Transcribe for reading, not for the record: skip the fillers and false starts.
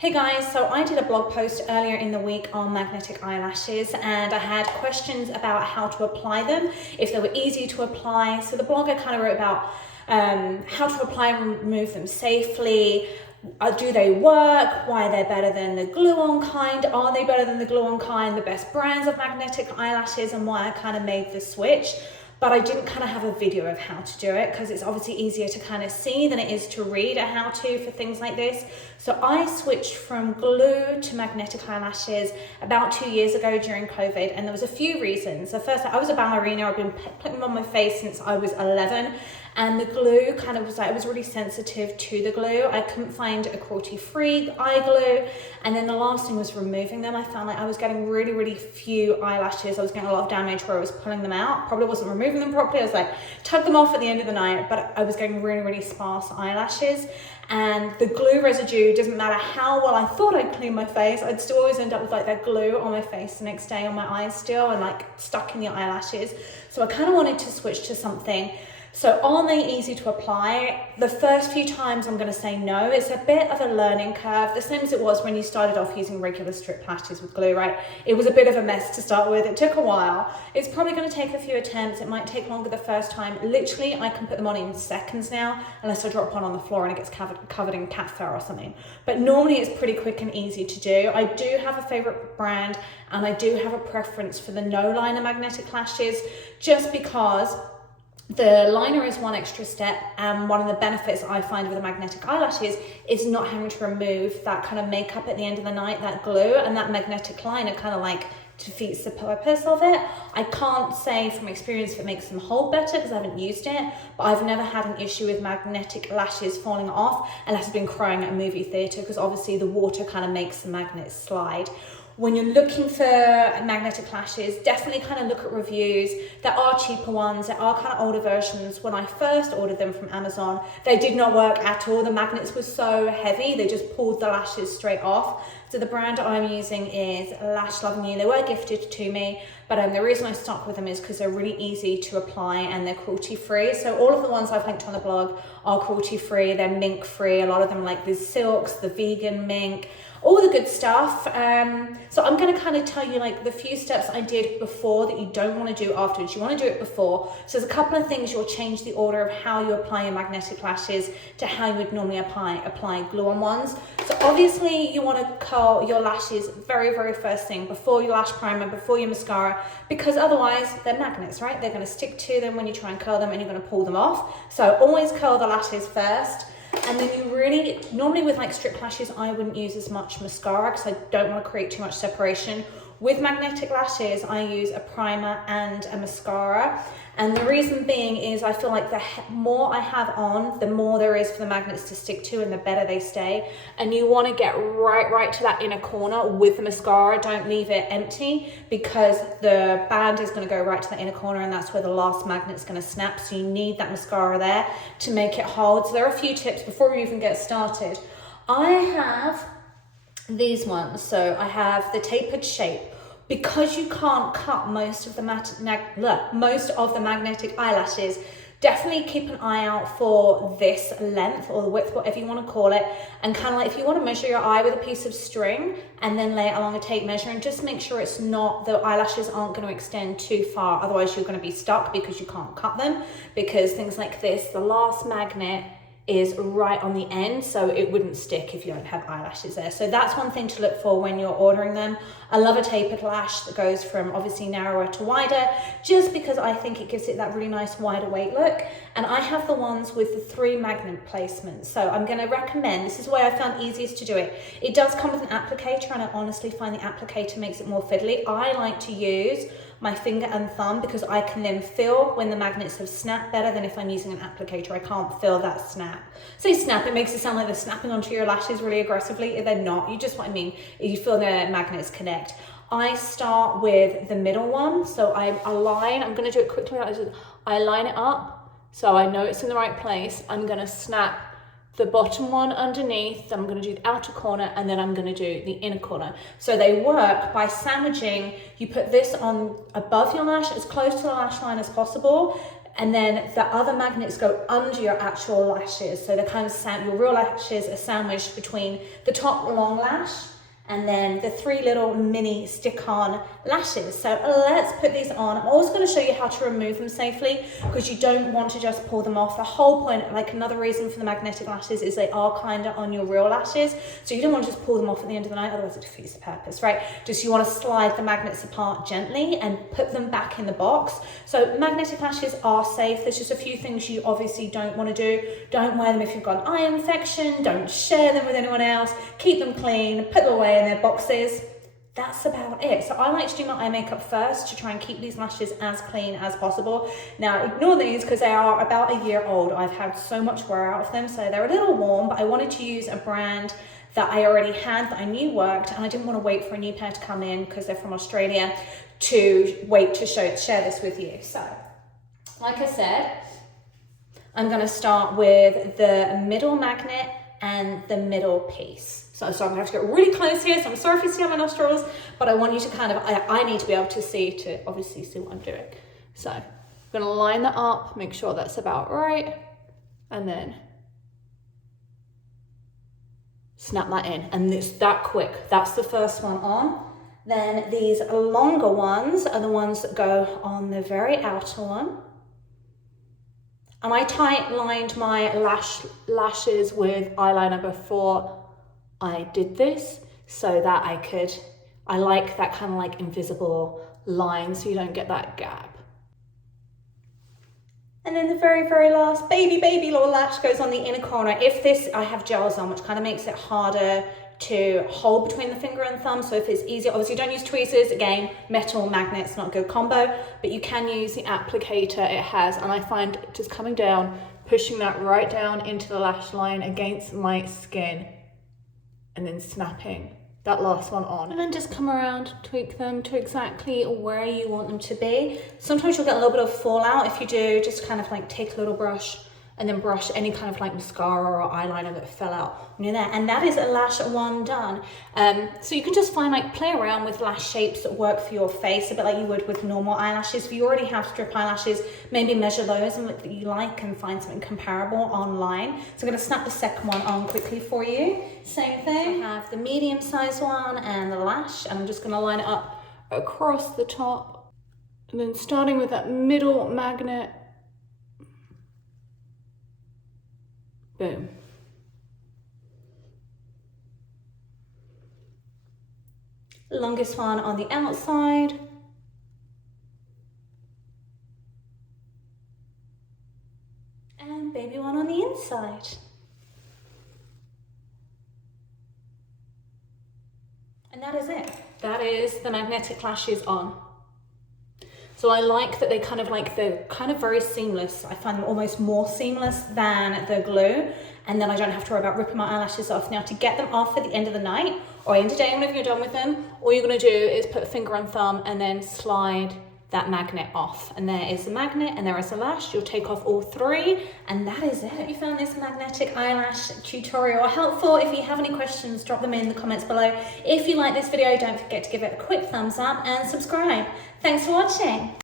Hey guys, so I did a blog post earlier in the week on magnetic eyelashes and I had questions about how to apply them, if they were easy to apply. So the blog I kind of wrote about how to apply and remove them safely. Do they work? Why they're better than the glue-on kind? Are they better than the glue-on kind? The best brands of magnetic eyelashes and why I kind of made the switch. But I didn't kind of have a video of how to do it because it's obviously easier to kind of see than it is to read a how-to for things like this. So I switched from glue to magnetic eyelashes about 2 years ago during COVID, and there was a few reasons. The first, I was a ballerina. I've been putting them on my face since I was 11. And the glue kind of was like, I was really sensitive to the glue. I couldn't find a cruelty-free eye glue. And then the last thing was removing them. I found like I was getting really few eyelashes. I was getting a lot of damage where I was pulling them out. Probably wasn't removing them properly. I was like, tug them off at the end of the night, but I was getting really sparse eyelashes. And the glue residue, doesn't matter how well I thought I'd clean my face, I'd still always end up with like that glue on my face the next day on my eyes still and like stuck in the eyelashes. So I kind of wanted to switch to something. So are they easy to apply? The first few times I'm going to say no. It's a bit of a learning curve, the same as it was when you started off using regular strip lashes with glue, right? It was a bit of a mess to start with. It took a while. It's probably going to take a few attempts. It might take longer the first time. Literally, I can put them on in seconds now, unless I drop one on the floor and it gets covered in cat fur or something. But normally it's pretty quick and easy to do. I do have a favorite brand and I do have a preference for the no liner magnetic lashes just because the liner is one extra step, and one of the benefits I find with the magnetic eyelashes is not having to remove that kind of makeup at the end of the night, that glue, and that magnetic liner kind of like defeats the purpose of it. I can't say from experience if it makes them hold better because I haven't used it, but I've never had an issue with magnetic lashes falling off unless I've been crying at a movie theatre because obviously the water kind of makes the magnets slide. When you're looking for magnetic lashes, definitely kind of look at reviews. There are cheaper ones, there are kind of older versions. When I first ordered them from Amazon, they did not work at all. The magnets were so heavy, they just pulled the lashes straight off. So the brand I'm using is Lash Loving You. They were gifted to me, but the reason I stuck with them is because they're really easy to apply and they're cruelty-free. So all of the ones I've linked on the blog are cruelty-free, they're mink-free. A lot of them like the silks, the vegan mink, all the good stuff. So I'm going to kind of tell you like the few steps I did before that you don't want to do afterwards. You want to do it before. So there's a couple of things you'll change the order of how you apply your magnetic lashes to how you would normally apply glue-on ones. So obviously you want to curl your lashes very first thing before your lash primer, before your mascara, because otherwise they're magnets, right? They're going to stick to them when you try and curl them and you're going to pull them off. So always curl the lashes first. And then you really, normally with like strip lashes, I wouldn't use as much mascara because I don't want to create too much separation. With magnetic lashes, I use a primer and a mascara. And the reason being is I feel like the more I have on, the more there is for the magnets to stick to and the better they stay. And you want to get right to that inner corner with the mascara. Don't leave it empty because the band is going to go right to the inner corner and that's where the last magnet's going to snap. So you need that mascara there to make it hold. So there are a few tips before we even get started. I have these ones. So I have the tapered shape. Because you can't cut most of the magnetic eyelashes, definitely keep an eye out for this length or the width, whatever you want to call it, and kind of like if you want to measure your eye with a piece of string and then lay it along a tape measure, and just make sure it's not, the eyelashes aren't going to extend too far, otherwise you're going to be stuck because you can't cut them, because things like this, the last magnet is right on the end, so it wouldn't stick if you don't have eyelashes there. So that's one thing to look for when you're ordering them. I love a tapered lash that goes from obviously narrower to wider, just because I think it gives it that really nice wider weight look. And I have the ones with the 3 magnet placements. So I'm going to recommend, this is where I found easiest to do it. It does come with an applicator, and I honestly find the applicator makes it more fiddly. I like to use my finger and thumb because I can then feel when the magnets have snapped better than if I'm using an applicator. I can't feel that snap. Say snap, it makes it sound like they're snapping onto your lashes really aggressively. They're not. You just what I mean. You feel the magnets connect. I start with the middle one. So I align, I'm going to do it quickly. I line it up so I know it's in the right place. I'm going to snap the bottom one underneath, then I'm going to do the outer corner, and then I'm going to do the inner corner. So they work by sandwiching. You put this on above your lash as close to the lash line as possible, And then the other magnets go under your actual lashes. So they're kind of, your real lashes are sandwiched between the top long lash and then the 3 little mini stick-on lashes. So let's put these on. I'm also going to show you how to remove them safely, because you don't want to just pull them off. The whole point, like another reason for the magnetic lashes, is they are kind of on your real lashes. So you don't want to just pull them off at the end of the night, otherwise it defeats the purpose, right? Just you want to slide the magnets apart gently and put them back in the box. So magnetic lashes are safe. There's just a few things you obviously don't want to do. Don't wear them if you've got an eye infection. Don't share them with anyone else. Keep them clean. Put them away in their boxes. That's about it. So I like to do my eye makeup first to try and keep these lashes as clean as possible. Now ignore these because they are about a year old. I've had so much wear out of them, so they're a little warm, but I wanted to use a brand that I already had, that I knew worked, and I didn't want to wait for a new pair to come in because they're from Australia to wait to share this with you. So like I said, I'm going to start with the middle magnet and the middle piece. So I'm gonna have to get really close here, so I'm sorry if you see my nostrils, but I want you to kind of, I need to be able to see, to obviously see what I'm doing. So I'm gonna line that up, make sure that's about right, and then snap that in, and it's that quick. That's the first one on. Then these longer ones are the ones that go on the very outer one. And I tight lined my lashes with eyeliner before I did this, so that I like that kind of like invisible line, so you don't get that gap. And then the very, very last baby little lash goes on the inner corner. If this, I have gels on, which kind of makes it harder to hold between the finger and thumb. So if it's easier, obviously don't use tweezers. Again, metal magnets, not a good combo, but you can use the applicator it has. And I find just coming down, pushing that right down into the lash line against my skin, and then snapping that last one on. And then just come around, tweak them to exactly where you want them to be. Sometimes you'll get a little bit of fallout. If you do, just kind of like take a little brush and then brush any kind of like mascara or eyeliner that fell out near there. And that is a lash one done. So you can just find, like, play around with lash shapes that work for your face, a bit like you would with normal eyelashes. If you already have strip eyelashes, maybe measure those and look that you like and find something comparable online. So I'm gonna snap the second one on quickly for you. Same thing, I have the medium sized one and the lash, and I'm just gonna line it up across the top. And then starting with that middle magnet, boom. Longest one on the outside. And baby one on the inside. And that is it. That is the magnetic lashes on. So I like that they're kind of very seamless. I find them almost more seamless than the glue. And then I don't have to worry about ripping my eyelashes off. Now, to get them off at the end of the night or end of the day, whenever you're done with them, all you're gonna do is put a finger and thumb and then slide that magnet off. And there is the magnet and there is the lash. You'll take off all three, and that is it. I hope you found this magnetic eyelash tutorial helpful. If you have any questions, drop them in the comments below. If you like this video, don't forget to give it a quick thumbs up and subscribe. Thanks for watching.